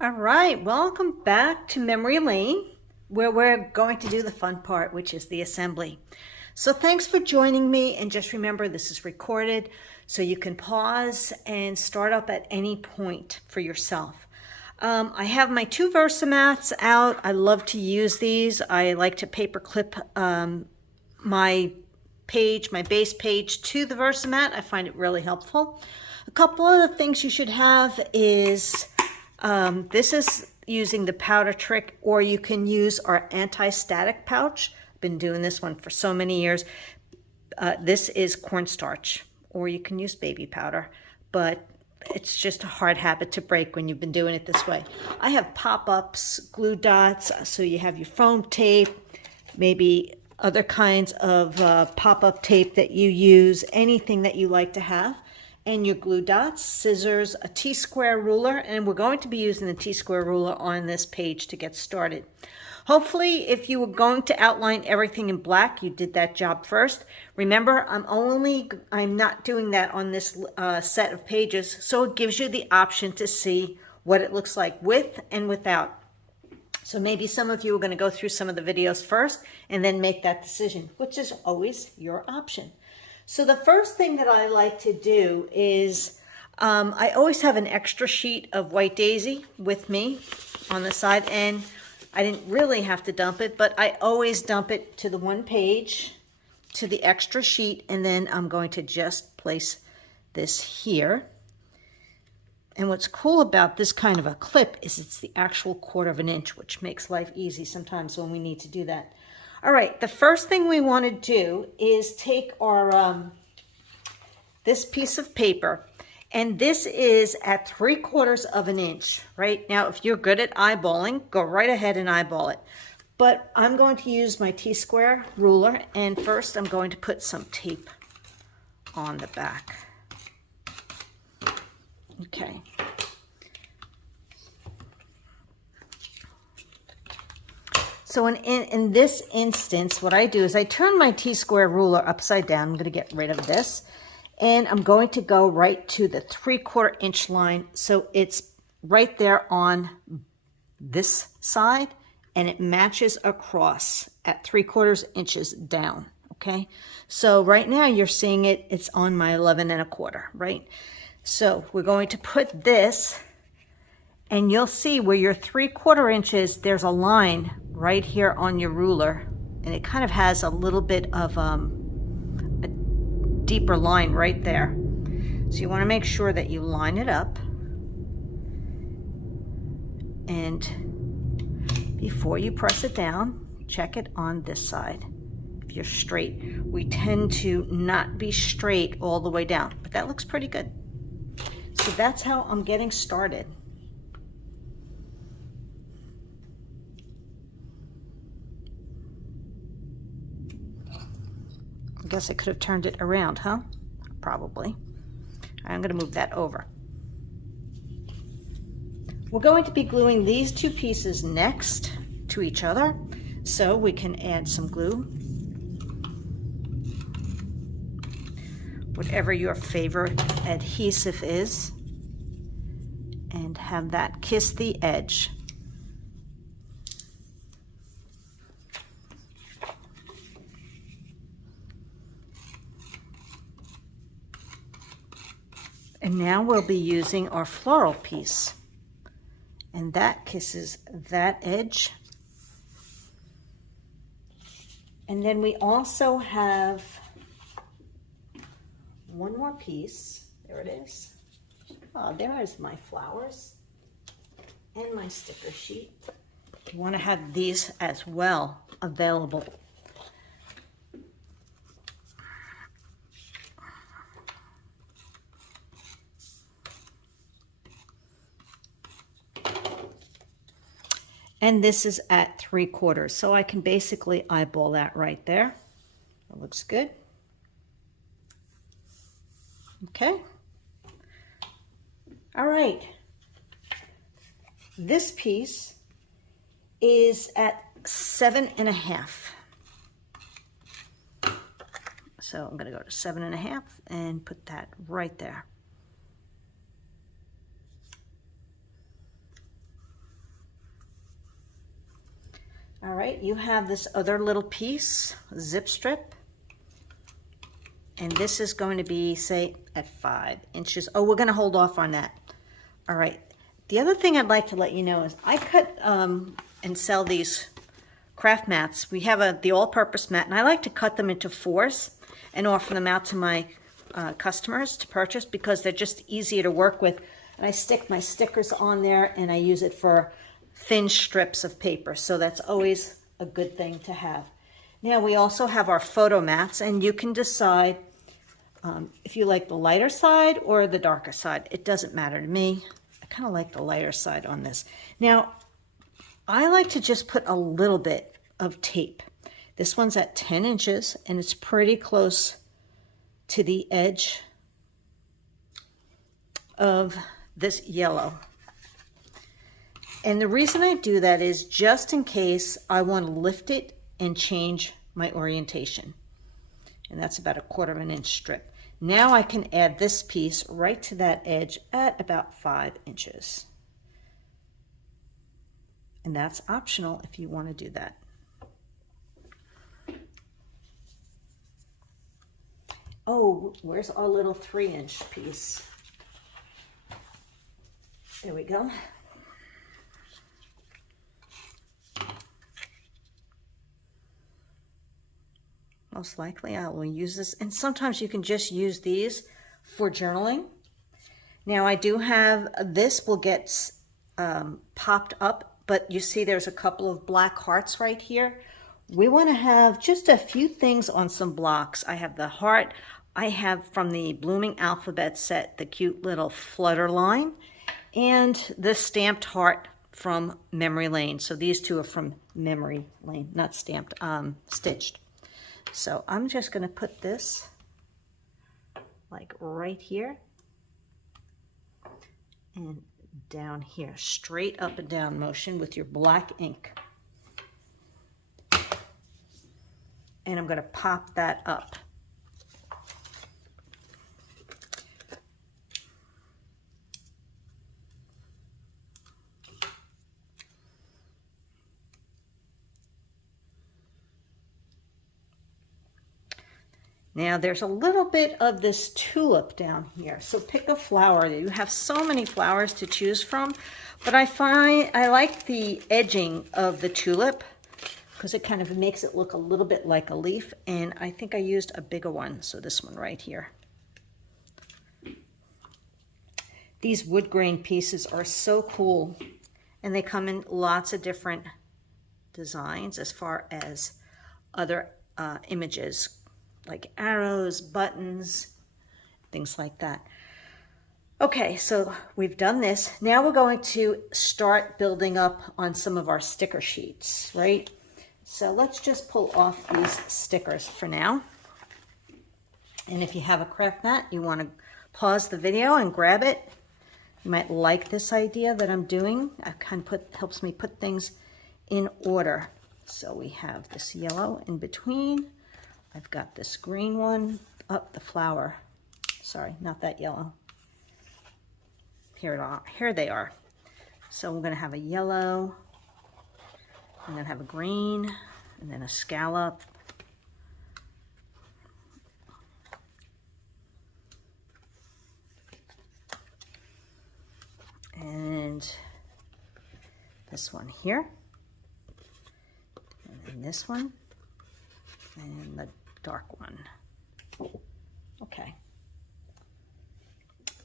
All right, welcome back to Memory Lane, where we're going to do the fun part, which is the assembly. So thanks for joining me, and just remember this is recorded, so you can pause and start up at any point for yourself. I have my two Versamats out. I love to use these. I like to paper clip my base page to the Versamat. I find it really helpful. A couple of the things you should have is this is using the powder trick, or you can use our anti-static pouch. I've been doing this one for so many years. This is cornstarch, or you can use baby powder, but it's just a hard habit to break when you've been doing it this way. I have pop-ups, glue dots, so you have your foam tape, maybe other kinds of pop-up tape that you use, anything that you like to have. And your glue dots, scissors, a T-square ruler, and we're going to be using the T-square ruler on this page to get started. Hopefully, if you were going to outline everything in black, you did that job first. Remember, I'm not doing that on this set of pages, so it gives you the option to see what it looks like with and without. So maybe some of you are going to go through some of the videos first and then make that decision, which is always your option. So the first thing that I like to do is I always have an extra sheet of white daisy with me on the side, and I didn't really have to dump it, but I always dump it to the one page, to the extra sheet, and then I'm going to just place this here. And what's cool about this kind of a clip is it's the actual 1/4 of an inch, which makes life easy sometimes when we need to do that. All right, the first thing we want to do is take our this piece of paper, and this is at 3/4 of an inch. Right now, if you're good at eyeballing, go right ahead and eyeball it. But I'm going to use my T-square ruler, and first I'm going to put some tape on the back. Okay. So in this instance, what I do is I turn my T-square ruler upside down. I'm going to get rid of this. And I'm going to go right to the 3/4 inch line. So it's right there on this side, and it matches across at 3/4 inches down. Okay. So right now you're seeing it's on my 11 1/4, right? So we're going to put this, and you'll see where your 3/4 inches, there's a line right here on your ruler, and it kind of has a little bit of a deeper line right there. So you want to make sure that you line it up, and before you press it down, check it on this side. If you're straight, we tend to not be straight all the way down, but that looks pretty good. So that's how I'm getting started. I guess I could have turned it around, huh? Probably. I'm going to move that over. We're going to be gluing these two pieces next to each other, so we can add some glue. Whatever your favorite adhesive is, and have that kiss the edge. And now we'll be using our floral piece, and that kisses that edge. And then we also have one more piece. There it is. Oh, there is my flowers and my sticker sheet. You want to have these as well available. And this is at 3/4, so I can basically eyeball that right there. That looks good. Okay. All right. This piece is at 7 1/2. So I'm going to go to 7 1/2 and put that right there. All right, you have this other little piece, zip strip, and this is going to be, say, at 5 inches. Oh, we're going to hold off on that. All right, the other thing I'd like to let you know is I cut and sell these craft mats. We have the all-purpose mat, and I like to cut them into 4s and offer them out to my customers to purchase because they're just easier to work with. And I stick my stickers on there, and I use it for thin strips of paper, so that's always a good thing to have. Now we also have our photo mats, and you can decide if you like the lighter side or the darker side. It doesn't matter to me. I kind of like the lighter side on this. Now I like to just put a little bit of tape. This one's at 10 inches and it's pretty close to the edge of this yellow. And the reason I do that is just in case I want to lift it and change my orientation. And that's about 1/4 inch strip. Now I can add this piece right to that edge at about 5 inches. And that's optional if you want to do that. Oh, where's our little 3-inch piece? There we go. Most likely I will use this, and sometimes you can just use these for journaling. Now I do have, this will get popped up, but you see there's a couple of black hearts right here. We want to have just a few things on some blocks. I have the heart. I have from the Blooming Alphabet set the cute little flutter line and the stamped heart from Memory Lane. So these two are from Memory Lane, not stamped, stitched. So I'm just going to put this like right here and down here, straight up and down motion with your black ink. And I'm going to pop that up. Now there's a little bit of this tulip down here. So pick a flower. You have so many flowers to choose from, but I find I like the edging of the tulip because it kind of makes it look a little bit like a leaf, and I think I used a bigger one, so this one right here. These wood grain pieces are so cool, and they come in lots of different designs as far as other images, like arrows, buttons, things like that. Okay, so we've done this. Now we're going to start building up on some of our sticker sheets, right? So let's just pull off these stickers for now. And if you have a craft mat, you want to pause the video and grab it. You might like this idea that I'm doing. It kind of helps me put things in order. So we have this yellow in between. I've got this green one up the flower. Sorry, not that yellow. Here they are. So we're going to have a yellow. I'm going to have a green and then a scallop. And this one here. And then this one. And the dark one. Okay.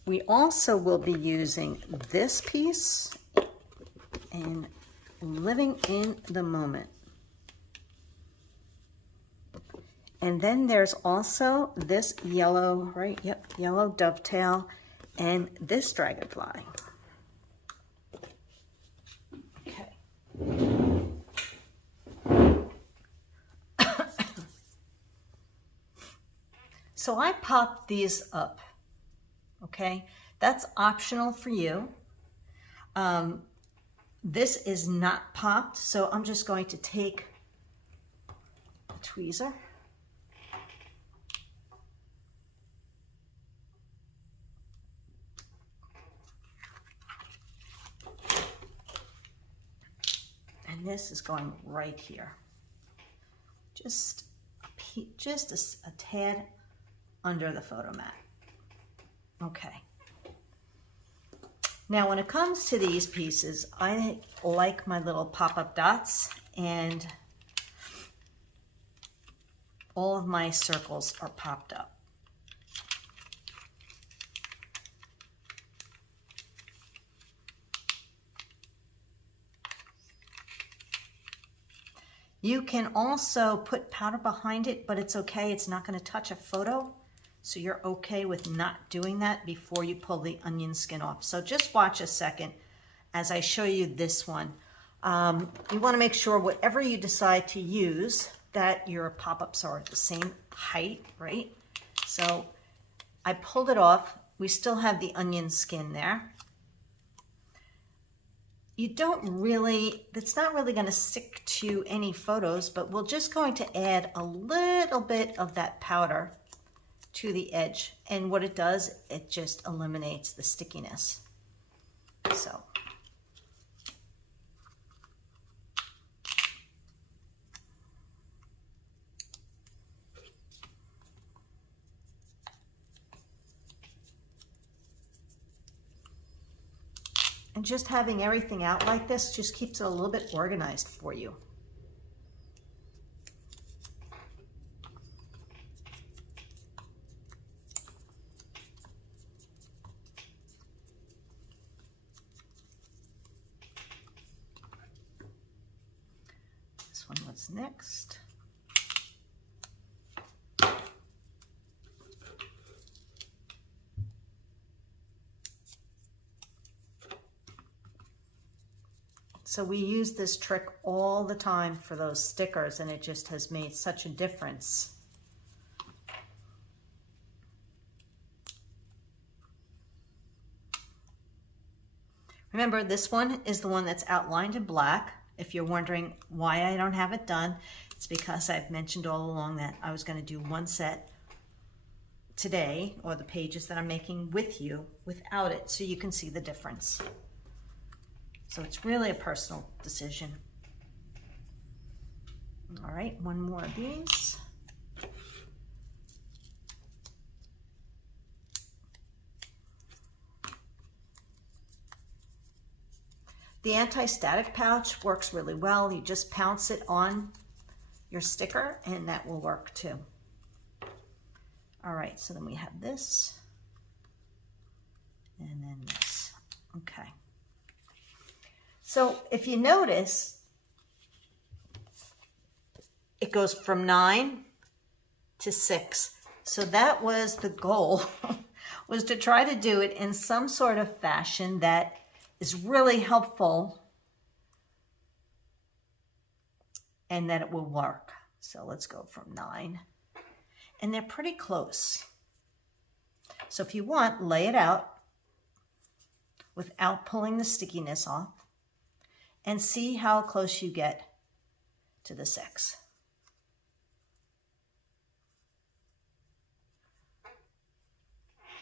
We also will be using this piece and living in the moment. And then there's also this yellow, right? Yep, yellow dovetail and this dragonfly. Okay. So I popped these up, okay? That's optional for you. This is not popped, so I'm just going to take a tweezer. And And this is going right here. Just a tad under the photo mat. Okay. Now when it comes to these pieces, I like my little pop-up dots, and all of my circles are popped up. You can also put powder behind it, but it's okay. It's not going to touch a photo. So you're okay with not doing that before you pull the onion skin off. So just watch a second as I show you this one. You want to make sure whatever you decide to use, that your pop-ups are the same height, right? So I pulled it off. We still have the onion skin there. You don't really, it's not really going to stick to any photos, but we're just going to add a little bit of that powder to the edge. And what it does, it just eliminates the stickiness. So. And just having everything out like this just keeps it a little bit organized for you. This one was next. So we use this trick all the time for those stickers, and it just has made such a difference. Remember, this one is the one that's outlined in black. If you're wondering why I don't have it done, it's because I've mentioned all along that I was going to do one set today, or the pages that I'm making with you, without it, so you can see the difference. So it's really a personal decision. All right, one more of these. The anti-static pouch works really well. You just pounce it on your sticker and that will work too. All right, so then we have this and then this. Okay. So if you notice, it goes from 9 to 6. So that was the goal, was to try to do it in some sort of fashion that is really helpful and that it will work. So let's go from 9. And they're pretty close. So if you want, lay it out without pulling the stickiness off, and see how close you get to the 6.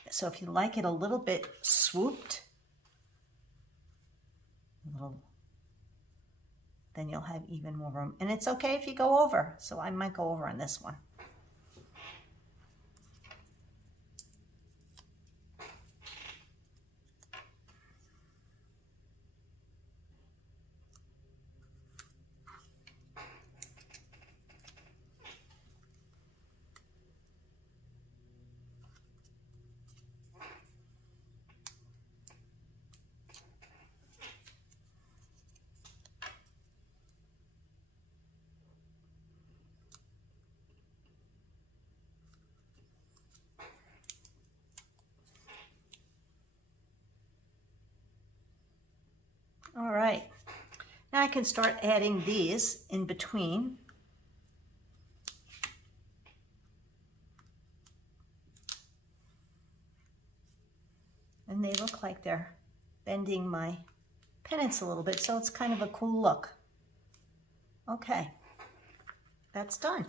So if you like it a little bit swooped, then you'll have even more room. And it's okay if you go over. So I might go over on this one. All right, now I can start adding these in between. And they look like they're bending my pennants a little bit, so it's kind of a cool look. Okay, that's done.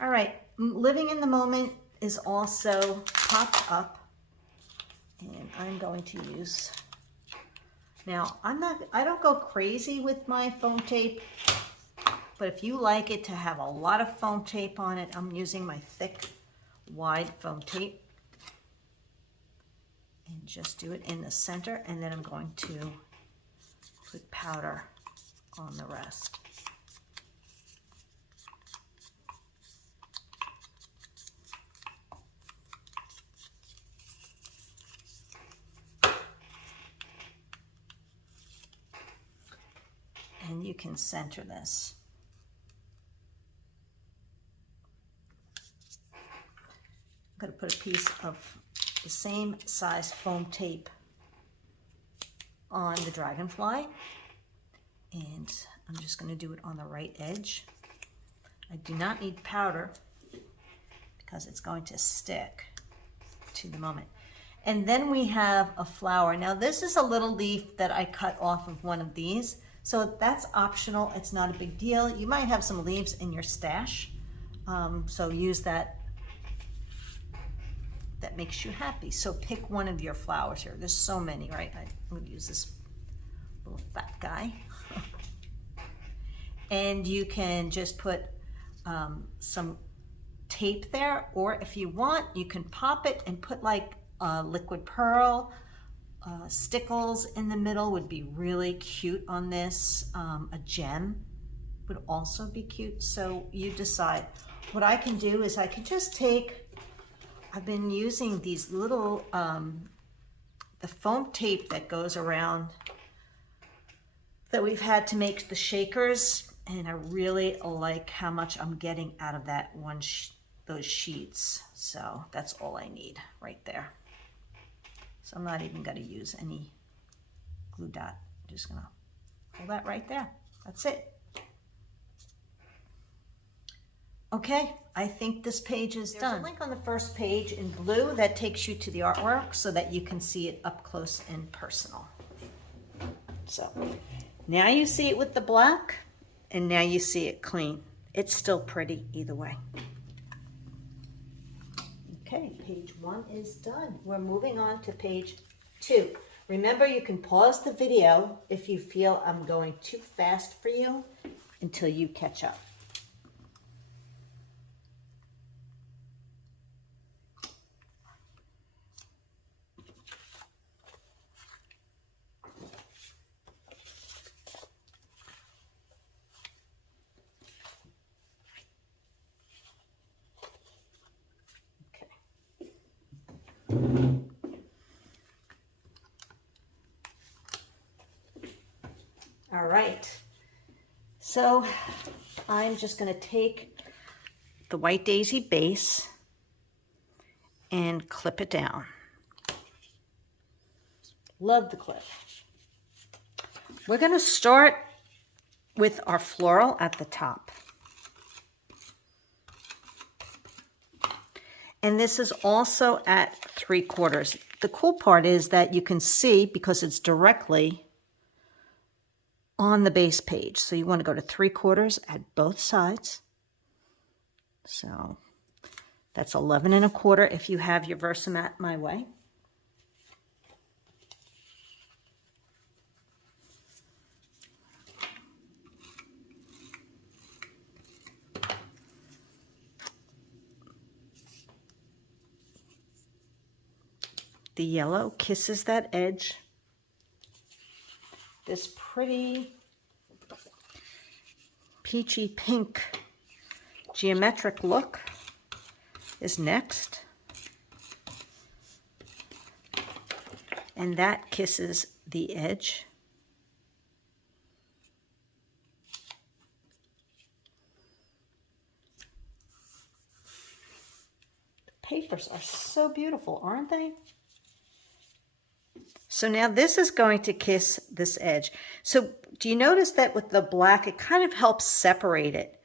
All right, living in the moment is also popped up. And I'm going to use Now, I don't go crazy with my foam tape, but if you like it to have a lot of foam tape on it, I'm using my thick, wide foam tape. And just do it in the center, and then I'm going to put powder on the rest. And you can center this. I'm going to put a piece of the same size foam tape on the dragonfly, and I'm just going to do it on the right edge. I do not need powder because it's going to stick to the moment. And then we have a flower. Now this is a little leaf that I cut off of one of these, so that's optional. It's not a big deal. You might have some leaves in your stash, so use that makes you happy. So pick one of your flowers here. There's so many, right? I'm going to use this little fat guy. And you can just put some tape there, or if you want, you can pop it and put like liquid pearl. Stickles in the middle would be really cute on this. A gem would also be cute, so you decide. What I can do is I can just take, I've been using these little, the foam tape that goes around that we've had to make the shakers, and I really like how much I'm getting out of that those sheets. So that's all I need right there. So I'm not even going to use any glue dot. I'm just going to hold that right there. That's it. Okay, I think this page is done. There's a link on the first page in blue that takes you to the artwork so that you can see it up close and personal. So now you see it with the black, and now you see it clean. It's still pretty either way. Okay, page 1 is done. We're moving on to page 2. Remember, you can pause the video if you feel I'm going too fast for you until you catch up. All right, so I'm just going to take the White Daisy base and clip it down. Love the clip. We're going to start with our floral at the top. And this is also at 3/4. The cool part is that you can see, because it's directly on the base page. So you want to go to 3/4 at both sides. So that's 11 1/4 if you have your Versamat my way. The yellow kisses that edge. This pretty peachy pink geometric look is next. And that kisses the edge. The papers are so beautiful, aren't they? So now this is going to kiss this edge. So do you notice that with the black, it kind of helps separate it?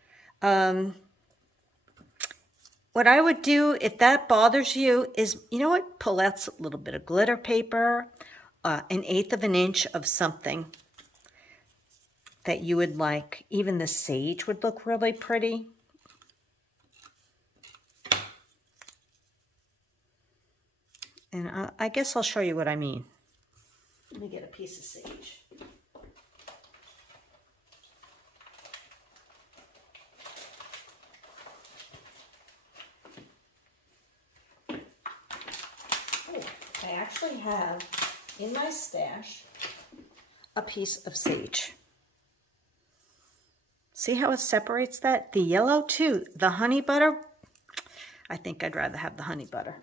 What I would do if that bothers you is, you know what, pull out a little bit of glitter paper, 1/8 of an inch of something that you would like. Even the sage would look really pretty. And I guess I'll show you what I mean. me get a piece of sage. I actually have in my stash a piece of sage. See how it separates that? The yellow too. The honey butter, I think I'd rather have the honey butter.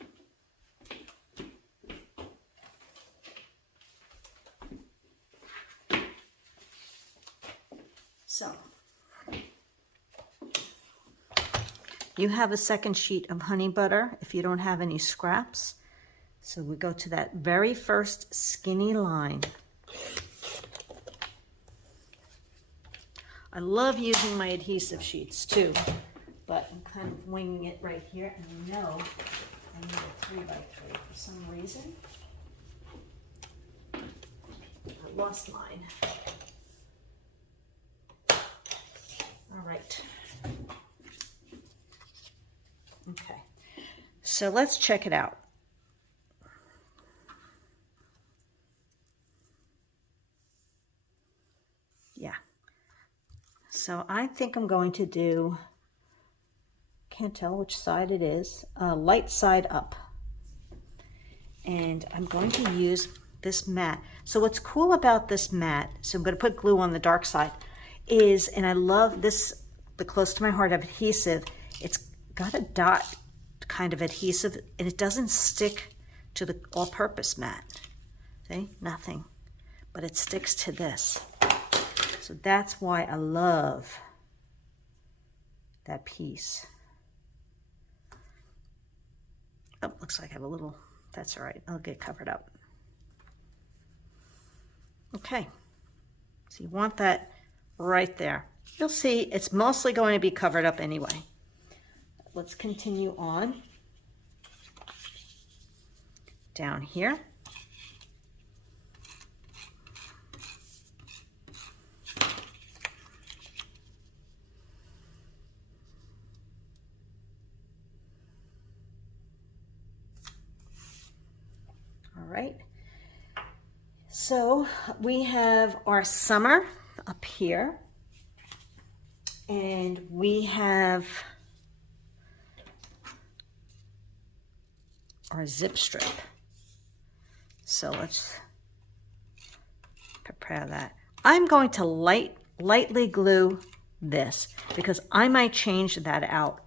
So, you have a second sheet of honey butter if you don't have any scraps. So we go to that very first skinny line. I love using my adhesive sheets too, but I'm kind of winging it right here, and I know I need a 3x3 for some reason. I lost mine. All right. Okay, so let's check it out. Yeah. So I think I'm going to do, can't tell which side it is, light side up. And I'm going to use this mat. So what's cool about this mat, so I'm going to put glue on the dark side, is, and I love this, the close to my heart of adhesive, it's got a dot kind of adhesive, and it doesn't stick to the all-purpose mat. See, nothing, but it sticks to this. So that's why I love that piece. Oh, looks like I have a little, that's all right, I'll get covered up. Okay, so you want that right there. You'll see it's mostly going to be covered up anyway. Let's continue on down here. All right. So we have our summer up here, and we have our zip strip. So let's prepare that. I'm going to lightly glue this because I might change that out.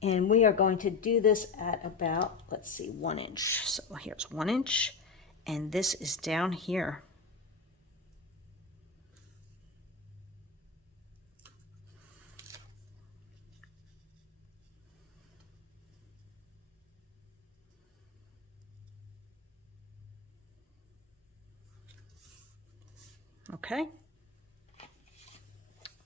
And we are going to do this at about, let's see, 1 inch. So here's 1 inch, and this is down here. Okay.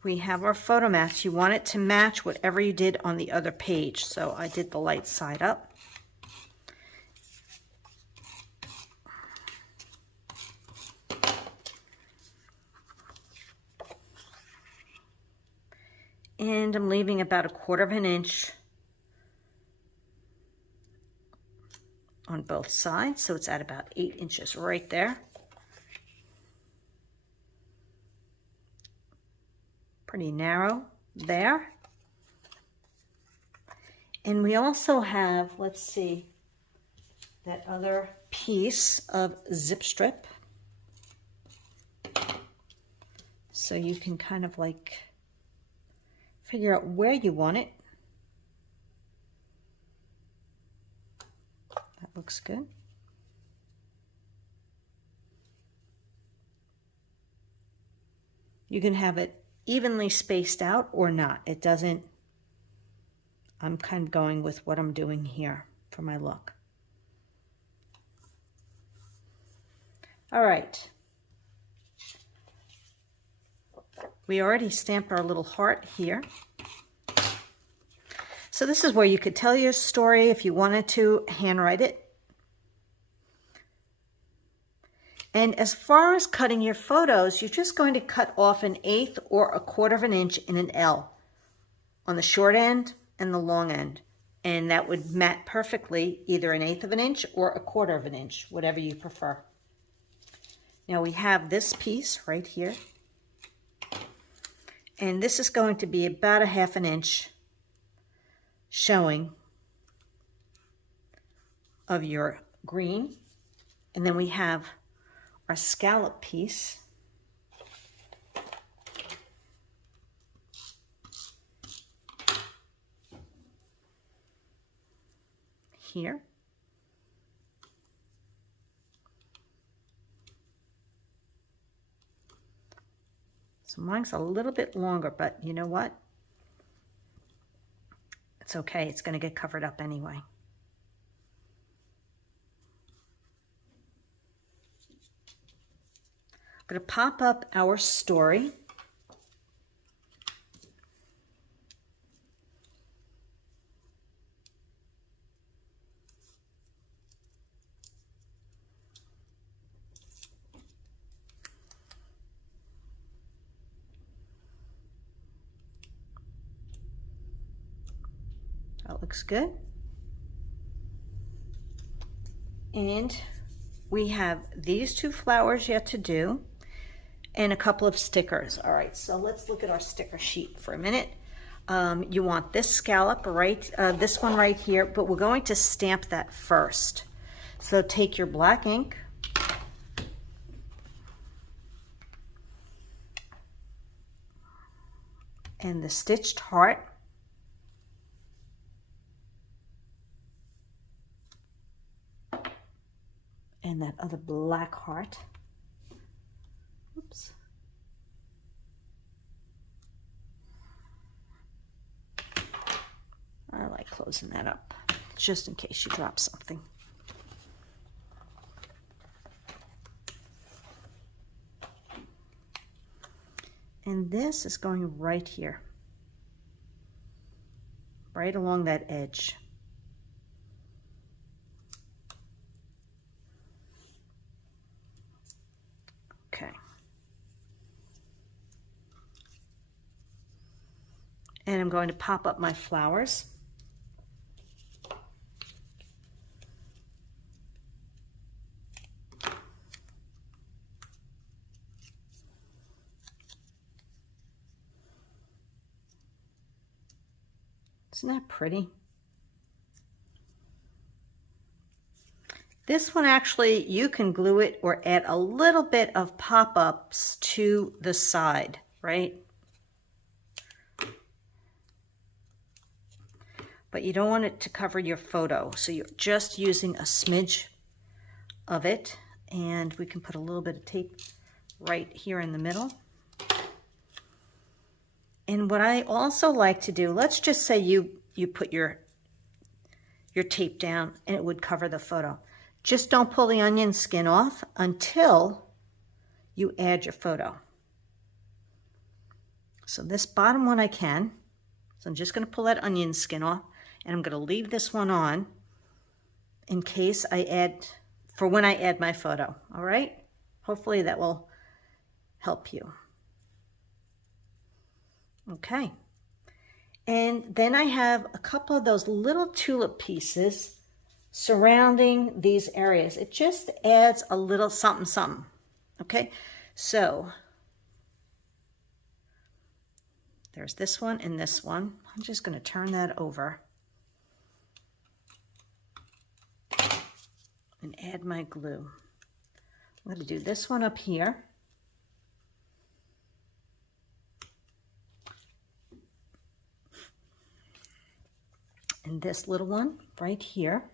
We have our photo mats. You want it to match whatever you did on the other page. So I did the light side up. And I'm leaving about 1/4 inch on both sides. So it's at about 8 inches right there. Pretty narrow there. And we also have, let's see, that other piece of zip strip. So you can kind of like figure out where you want it. That looks good. You can have it evenly spaced out or not. It doesn't, I'm kind of going with what I'm doing here for my look. All right. We already stamped our little heart here. So this is where you could tell your story if you wanted to handwrite it. And as far as cutting your photos, you're just going to cut off 1/8 or 1/4 inch in an L on the short end and the long end. And that would mat perfectly either 1/8 inch or 1/4 inch, whatever you prefer. Now we have this piece right here. And this is going to be about a 1/2 inch showing of your green. And then we have our scallop piece. Here. So mine's a little bit longer, but you know what? It's okay. It's going to get covered up anyway. I'm going to pop up our story. That looks good. And we have these 2 flowers yet to do and a couple of stickers. All right, so let's look at our sticker sheet for a minute. You want this scallop, right? This one right here, but we're going to stamp that first. So take your black ink. And the stitched heart. And that other black heart. Oops. I like closing that up, just in case you drop something. And this is going right here, right along that edge. Okay. And I'm going to pop up my flowers. Isn't that pretty? This one actually, you can glue it or add a little bit of pop-ups to the side, right? But you don't want it to cover your photo, so you're just using a smidge of it. And we can put a little bit of tape right here in the middle. And what I also like to do, let's just say you put your tape down and it would cover the photo. Just don't pull the onion skin off until you add your photo. So this bottom one I can. So I'm just going to pull that onion skin off, and I'm going to leave this one on in case I add, for when I add my photo. All right? Hopefully that will help you. Okay. And then I have a couple of those little tulip pieces surrounding these areas. It just adds a little something, something. Okay, so there's this one and this one. I'm just going to turn that over and add my glue. I'm going to do this one up here. And this little one right here.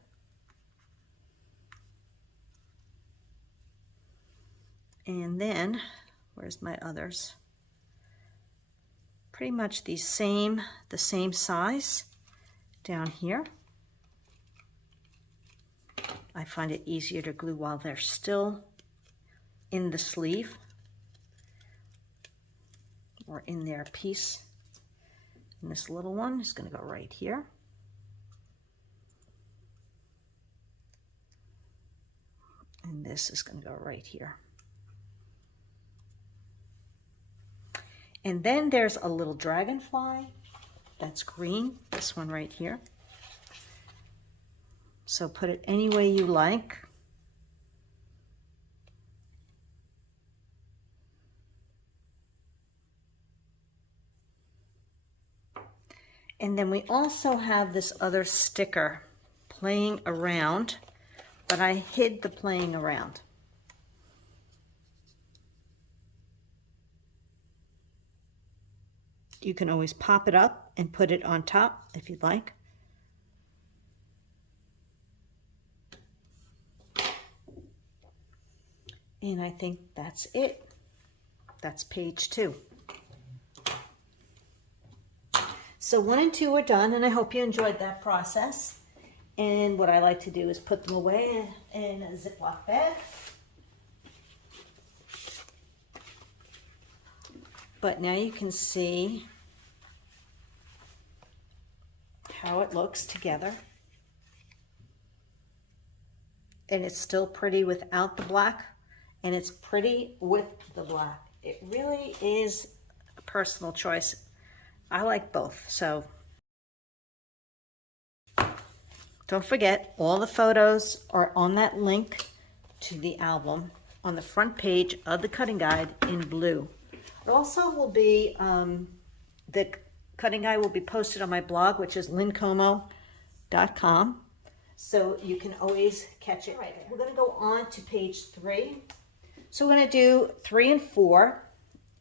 And then, where's my others? Pretty much the same size down here. I find it easier to glue while they're still in the sleeve or in their piece. And this little one is going to go right here. And this is going to go right here. And then there's a little dragonfly that's green, this one right here. So put it any way you like. And then we also have this other sticker, playing around, but I hid the playing around. You can always pop it up and put it on top if you'd like. And I think that's it. That's page 2. So 1 and 2 are done, and I hope you enjoyed that process. And what I like to do is put them away in a Ziploc bag. But now you can see how it looks together. And it's still pretty without the black, and it's pretty with the black. It really is a personal choice. I like both, so don't forget, all the photos are on that link to the album on the front page of the cutting guide in blue. It also will be, the cutting guide will be posted on my blog, which is lynncomo.com. So you can always catch it. All right, we're going to go on to page 3. So we're going to do 3 and 4,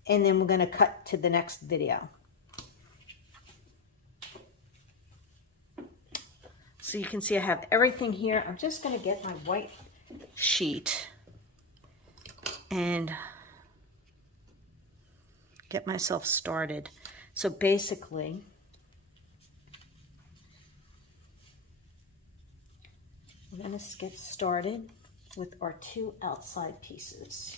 and then we're going to cut to the next video. So you can see I have everything here. I'm just going to get my white sheet and get myself started. So basically, we're going to get started with our 2 outside pieces.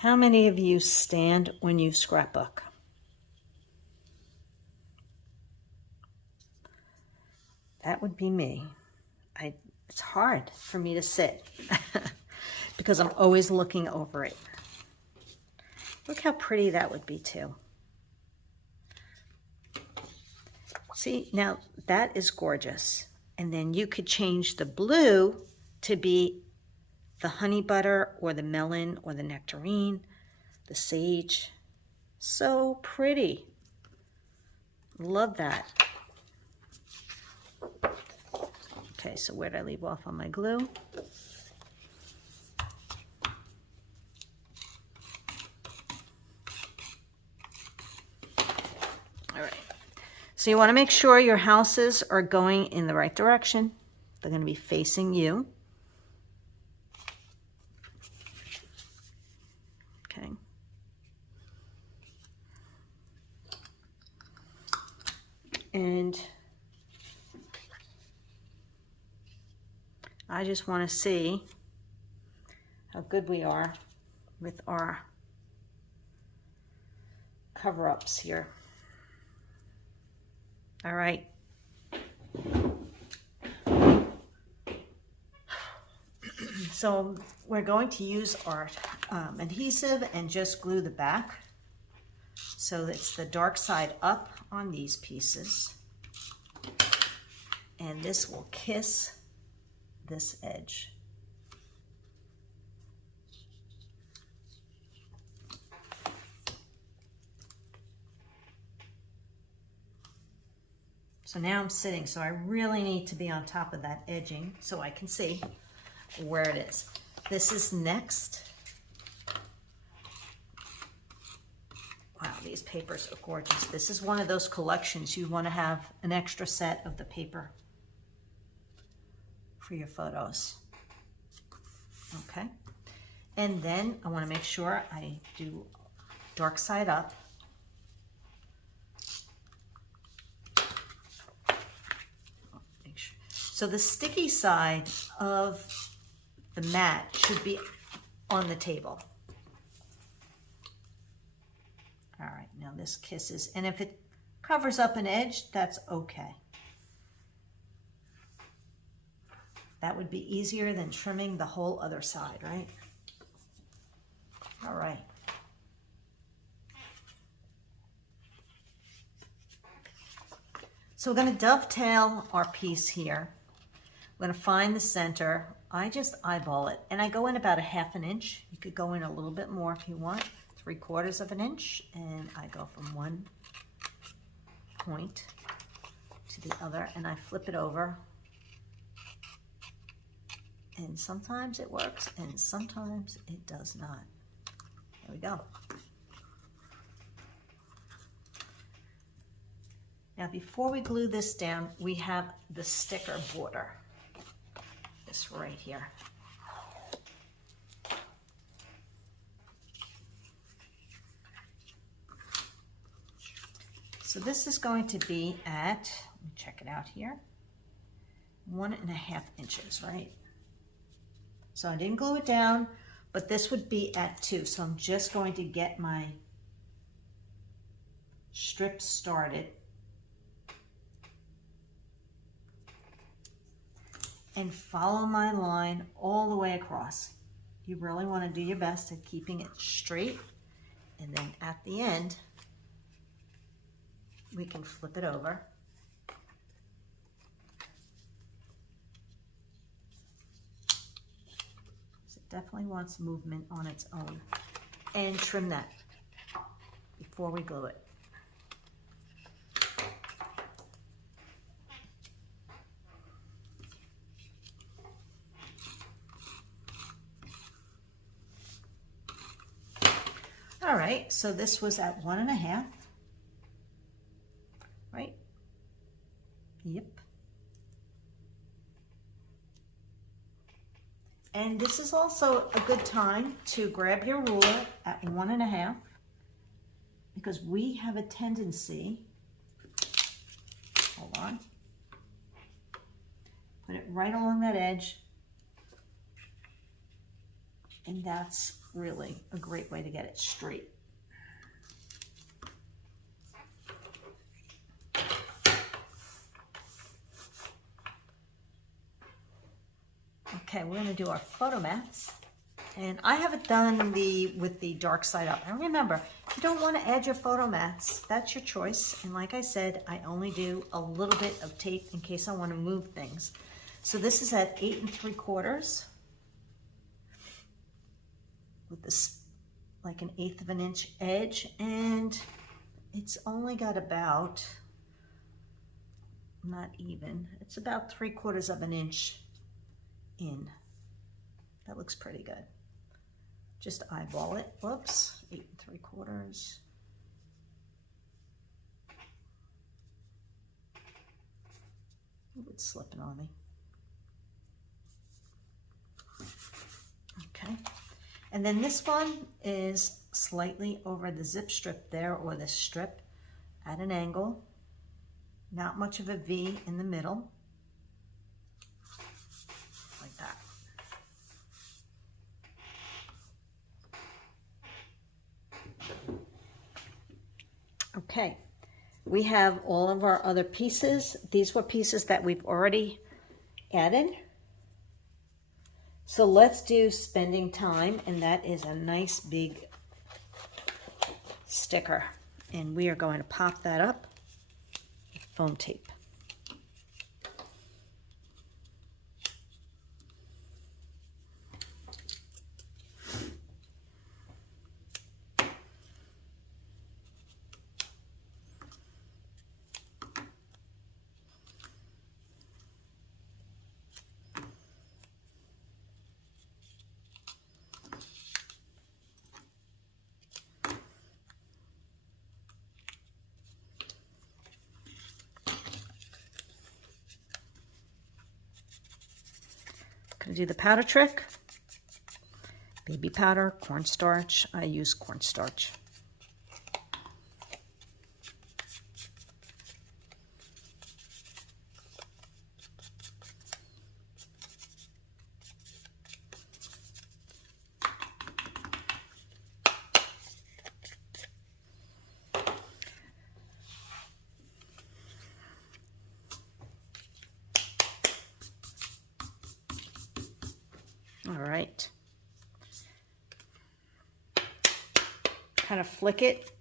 How many of you stand when you scrapbook? That would be me. It's hard for me to sit because I'm always looking over it. Look how pretty that would be too. See, now that is gorgeous. And then you could change the blue to be the honey butter or the melon or the nectarine, the sage. So pretty. Love that. Okay, so where did I leave off on my glue? All right. So you want to make sure your houses are going in the right direction. They're going to be facing you. Okay. And I just want to see how good we are with our cover-ups here. All right. So we're going to use our adhesive and just glue the back. So it's the dark side up on these pieces. And this will kiss this edge. So now I'm sitting, so I really need to be on top of that edging so I can see where it is. This is next. Wow, these papers are gorgeous. This is one of those collections you want to have an extra set of the paper for your photos. Okay. And then I want to make sure I do dark side up. Make sure. So the sticky side of the mat should be on the table. All right, now this kisses, and if it covers up an edge, that's okay. That would be easier than trimming the whole other side, right? All right. So we're going to dovetail our piece here. We're going to find the center I just eyeball it, and I go in about a ½ inch. You could go in a little bit more if you want, 3/4 of an inch, and I go from one point to the other, and I flip it over. And sometimes it works, and sometimes it does not. There we go. Now, before we glue this down, we have the sticker border. This right here. So this is going to be at, let me check it out here, 1½ inches, right? So I didn't glue it down, but this would be at 2. So I'm just going to get my strip started and follow my line all the way across. You really want to do your best at keeping it straight, and then at the end we can flip it over. So it definitely wants movement on its own, and trim that before we glue it. All right, so this was at 1½, right? Yep. And this is also a good time to grab your ruler at 1½, because we have a tendency, hold on, put it right along that edge, and that's really a great way to get it straight. Okay, we're going to do our photo mats, and I have it done with the dark side up. And remember, if you don't want to add your photo mats, that's your choice. And like I said, I only do a little bit of tape in case I want to move things. So this is at 8 3/4. With this like an 1/8 of an inch edge, and it's only got about, not even, it's about 3/4 of an inch in. That looks pretty good. Just eyeball it. Whoops, 8 3/4. It's slipping on me. Okay. And then this one is slightly over the zip strip there, or the strip at an angle. Not much of a V in the middle. Like that. Okay. We have all of our other pieces. These were pieces that we've already added. So let's do spending time, and that is a nice big sticker. And we are going to pop that up with foam tape. Gonna do the powder trick. Baby powder, cornstarch. I use cornstarch. All right. Kind of flick it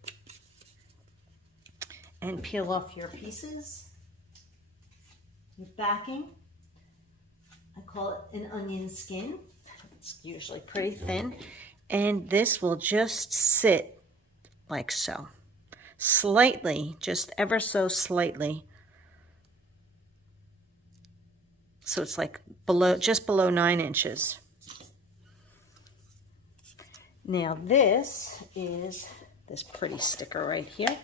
and peel off your pieces. Your backing. I call it an onion skin. It's usually pretty thin. And this will just sit like so. Slightly, just ever so slightly. So it's like below, just below 9 inches. Now this is this pretty sticker right here.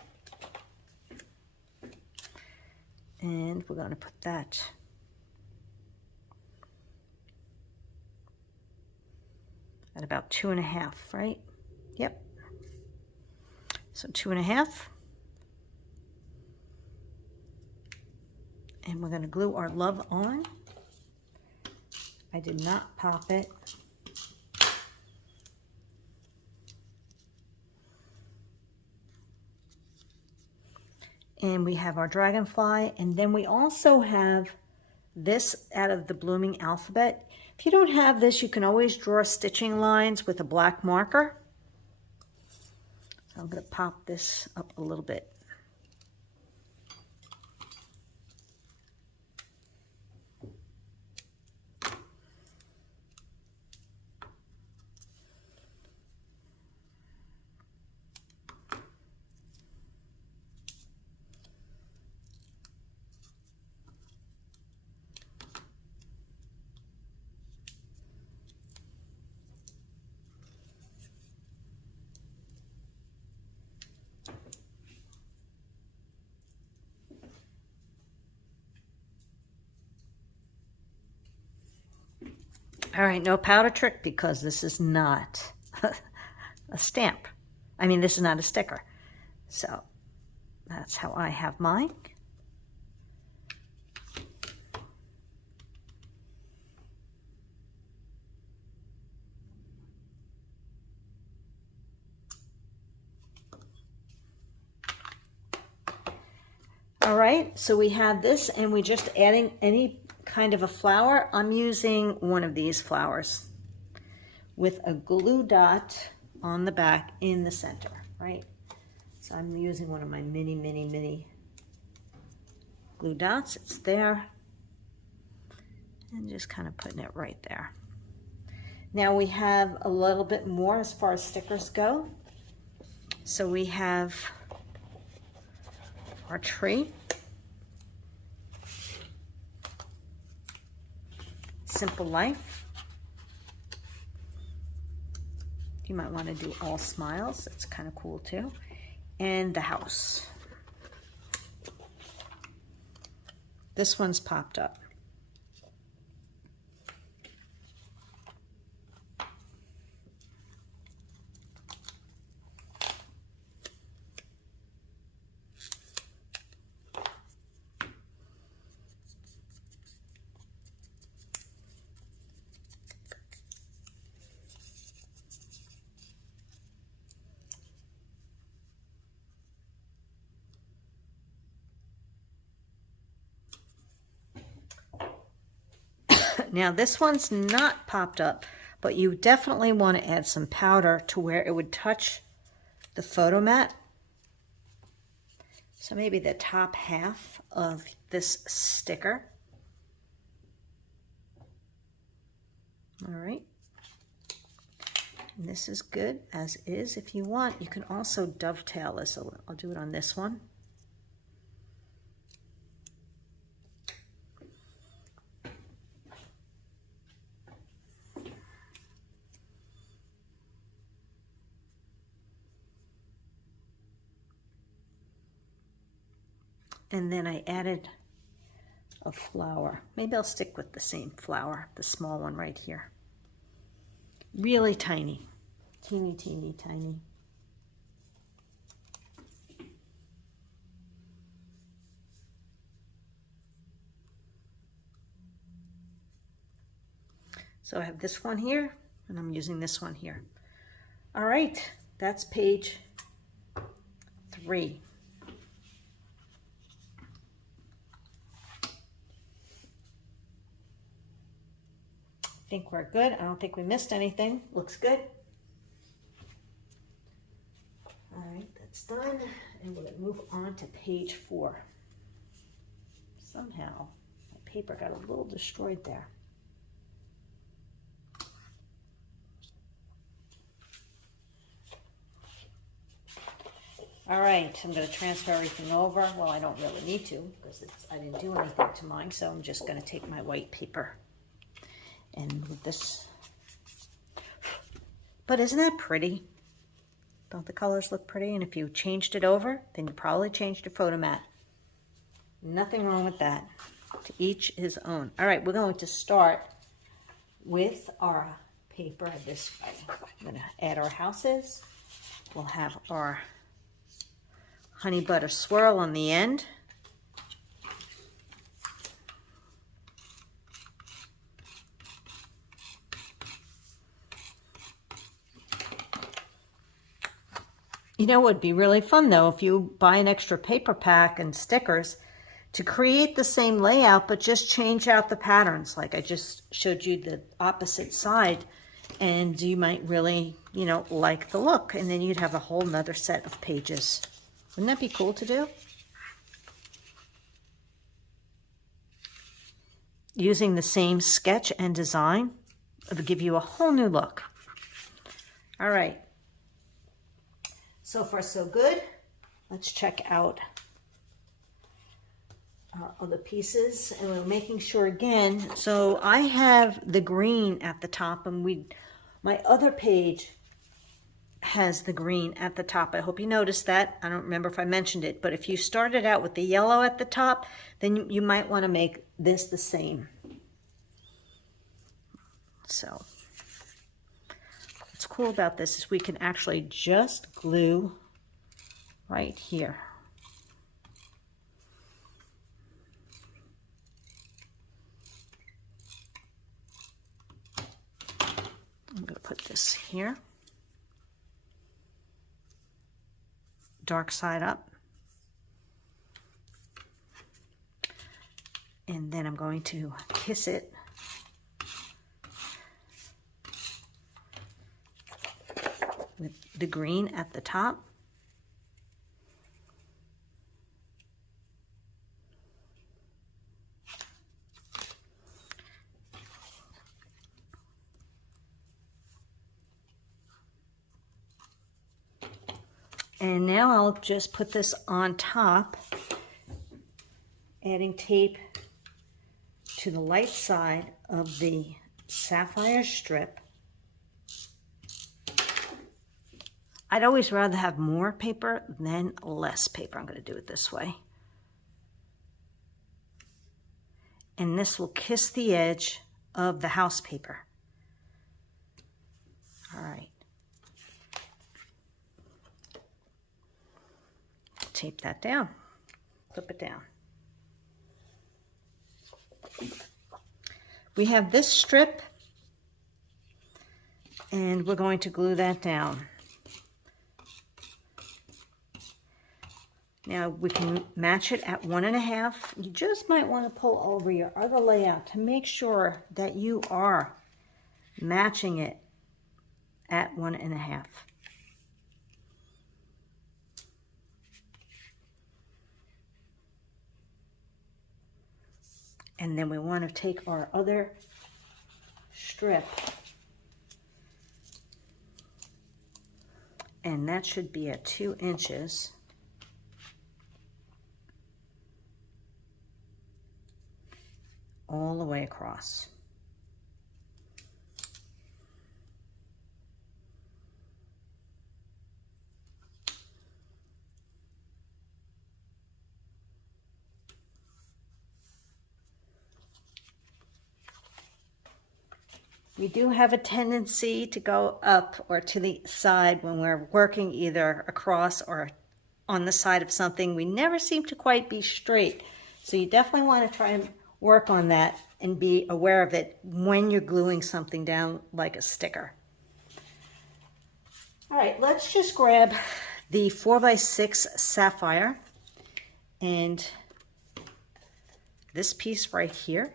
And we're going to put that at about 2.5, right? Yep. So 2.5. And we're going to glue our love on. I did not pop it. And we have our dragonfly, and then we also have this out of the Blooming Alphabet. If you don't have this, you can always draw stitching lines with a black marker. So I'm going to pop this up a little bit. All right, no powder trick because this is not a stamp. I mean, this is not a sticker. So that's how I have mine. All right, so we have this and we're just adding any kind of a flower. I'm using one of these flowers with a glue dot on the back in the center, right? So I'm using one of my mini glue dots. It's there. And just kind of putting it right there. Now we have a little bit more as far as stickers go. So we have our tree. Simple Life. You might want to do all smiles. That's kind of cool too. And the house. This one's popped up. Now this one's not popped up, but you definitely want to add some powder to where it would touch the photo mat. So maybe the top half of this sticker. All right. And this is good as is. If you want, you can also dovetail this. I'll do it on this one. And then I added a flower. Maybe I'll stick with the same flower, the small one right here. Really tiny, teeny, teeny, tiny. So I have this one here, and I'm using this one here. All right, that's page 3. I think we're good. I don't think we missed anything. Looks good. All right, that's done. And we're going to move on to page 4. Somehow, my paper got a little destroyed there. All right, I'm going to transfer everything over. Well, I don't really need to because I didn't do anything to mine, so I'm just going to take my white paper and with this. But isn't that pretty? Don't the colors look pretty? And if you changed it over, then you probably changed your photo mat. Nothing wrong with that. To each his own. All right, we're going to start with our paper this way. I'm going to add our houses. We'll have our honey butter swirl on the end. You know what would be really fun though, if you buy an extra paper pack and stickers, to create the same layout but just change out the patterns. Like I just showed you the opposite side, and you might really, you know, like the look, and then you'd have a whole nother set of pages. Wouldn't that be cool to do? Using the same sketch and design, it'll give you a whole new look. All right. So far, so good. Let's check out our other pieces, and we're making sure again. So I have the green at the top, and my other page has the green at the top. I hope you noticed that. I don't remember if I mentioned it, but if you started out with the yellow at the top, then you might want to make this the same. So what's cool about this is we can actually just glue right here. I'm going to put this here. Dark side up. And then I'm going to kiss it with the green at the top. And now I'll just put this on top, adding tape to the light side of the sapphire strip. I'd always rather have more paper than less paper. I'm going to do it this way. And this will kiss the edge of the house paper. All right. Tape that down, flip it down. We have this strip, and we're going to glue that down. Now we can match it at 1.5. You just might want to pull over your other layout to make sure that you are matching it at 1.5. And then we want to take our other strip, and that should be at 2 inches. All the way across. We do have a tendency to go up or to the side when we're working either across or on the side of something. We never seem to quite be straight. So you definitely want to try and work on that and be aware of it when you're gluing something down like a sticker. All right, let's just grab the 4x6 sapphire and this piece right here.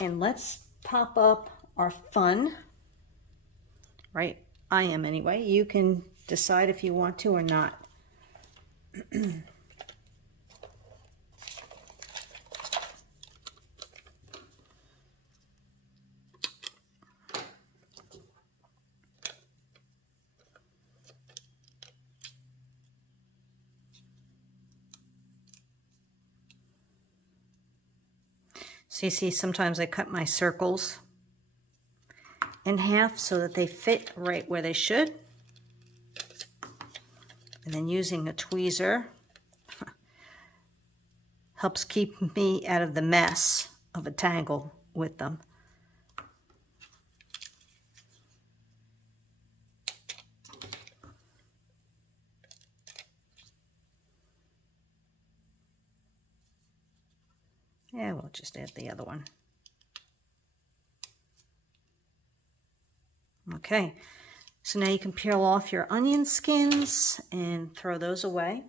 And let's pop up our fun, right? I am anyway. You can decide if you want to or not. So you see, sometimes I cut my circles in half so that they fit right where they should. And then using a tweezer helps keep me out of the mess of a tangle with them. Yeah, we'll just add the other one. Okay, so now you can peel off your onion skins and throw those away.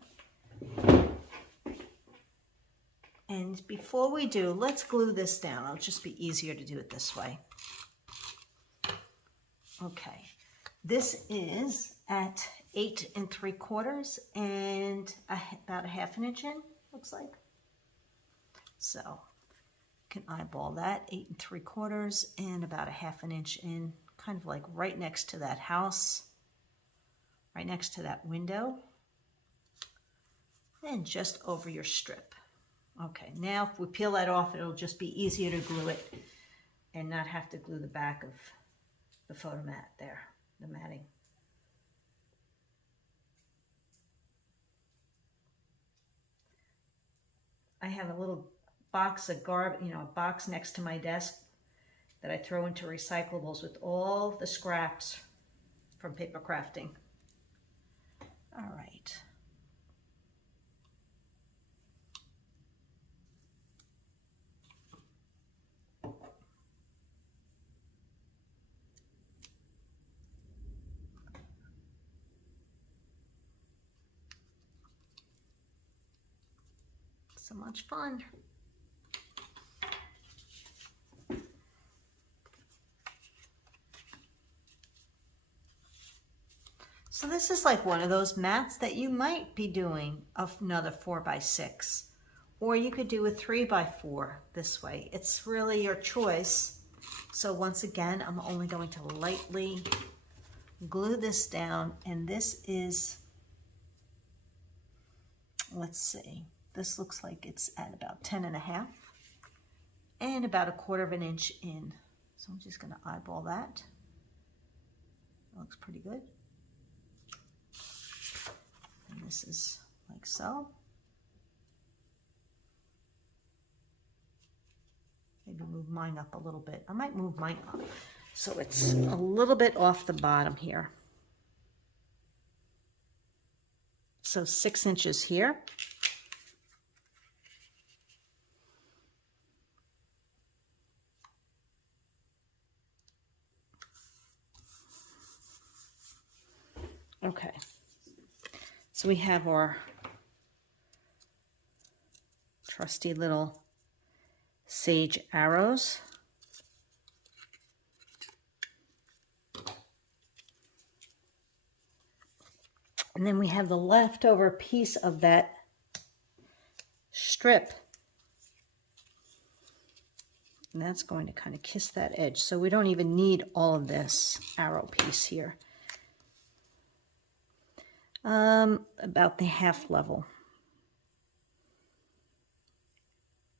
And before we do, let's glue this down. It'll just be easier to do it this way. Okay, this is at 8 3/4 and about a 1/2 inch in, looks like. So you can eyeball that, 8 3/4 and about a 1/2 inch in, kind of like right next to that house, right next to that window, and just over your strip. Okay, now if we peel that off, it'll just be easier to glue it and not have to glue the back of the photo mat there, the matting. I have a little box of a box next to my desk that I throw into recyclables with all the scraps from paper crafting. All right. So much fun. So this is like one of those mats that you might be doing another 4x6, or you could do a 3x4 this way. It's really your choice. So once again, I'm only going to lightly glue this down, and this is, let's see, this looks like it's at about 10.5 and about 1/4 inch in. So I'm just going to eyeball that. That looks pretty good. And this is like so. Maybe move mine up a little bit. I might move mine up so it's a little bit off the bottom here. So 6 inches here. Okay, so we have our trusty little sage arrows. And then we have the leftover piece of that strip. And that's going to kind of kiss that edge. So we don't even need all of this arrow piece here. About the half level.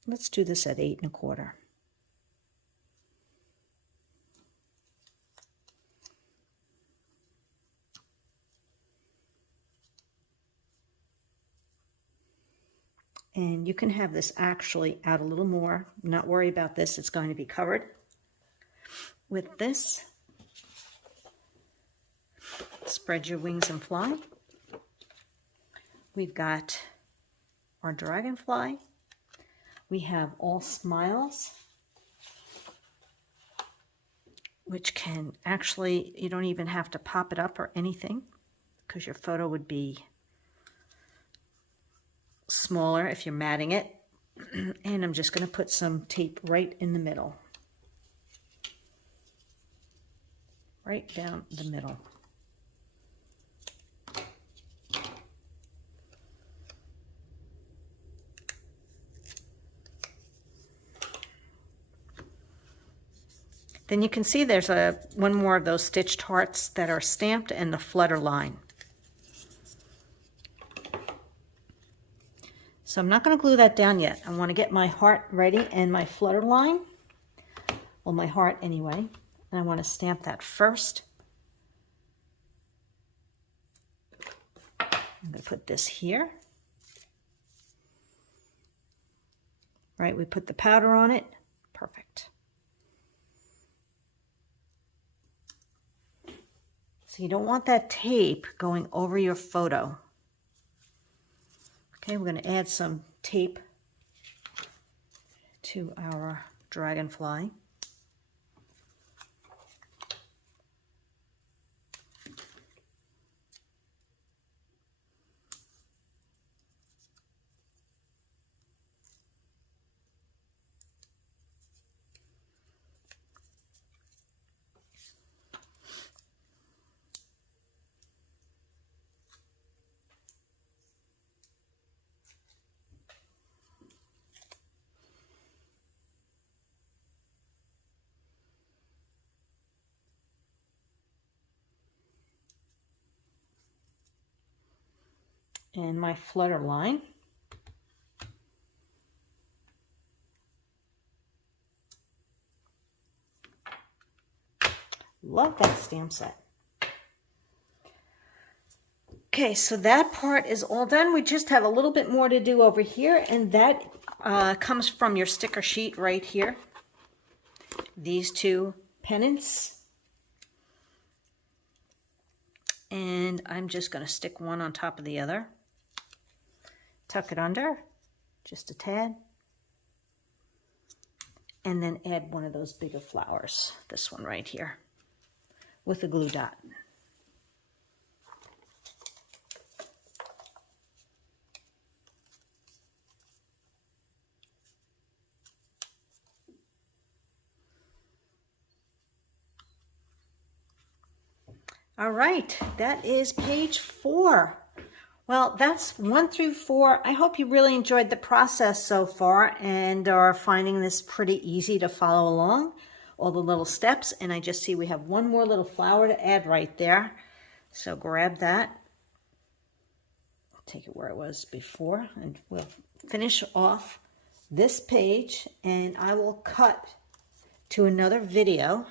Let's do this at 8 1/4. And you can have this actually out a little more. Not worry about this. It's going to be covered with this. Spread your wings and fly. We've got our dragonfly. We have all smiles, which can actually, you don't even have to pop it up or anything because your photo would be smaller if you're matting it. And I'm just going to put some tape right in the middle. Right down the middle. Then you can see there's one more of those stitched hearts that are stamped and the flutter line. So I'm not going to glue that down yet. I want to get my heart ready and my flutter line. Well, my heart anyway. And I want to stamp that first. I'm going to put this here. Right, we put the powder on it. Perfect. So you don't want that tape going over your photo. Okay, we're going to add some tape to our dragonfly. And my flutter line. Love that stamp set. Okay, so that part is all done. We just have a little bit more to do over here, and that comes from your sticker sheet right here. These two pennants. And I'm just going to stick one on top of the other. Tuck it under, just a tad. And then add one of those bigger flowers, this one right here, with a glue dot. All right, that is page 4. Well, that's 1 through 4. I hope you really enjoyed the process so far and are finding this pretty easy to follow along, all the little steps. And I just see we have one more little flower to add right there. So grab that. Take it where it was before, and we'll finish off this page, and I will cut to another video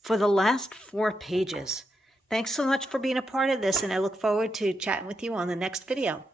for the last 4 pages. Thanks so much for being a part of this, and I look forward to chatting with you on the next video.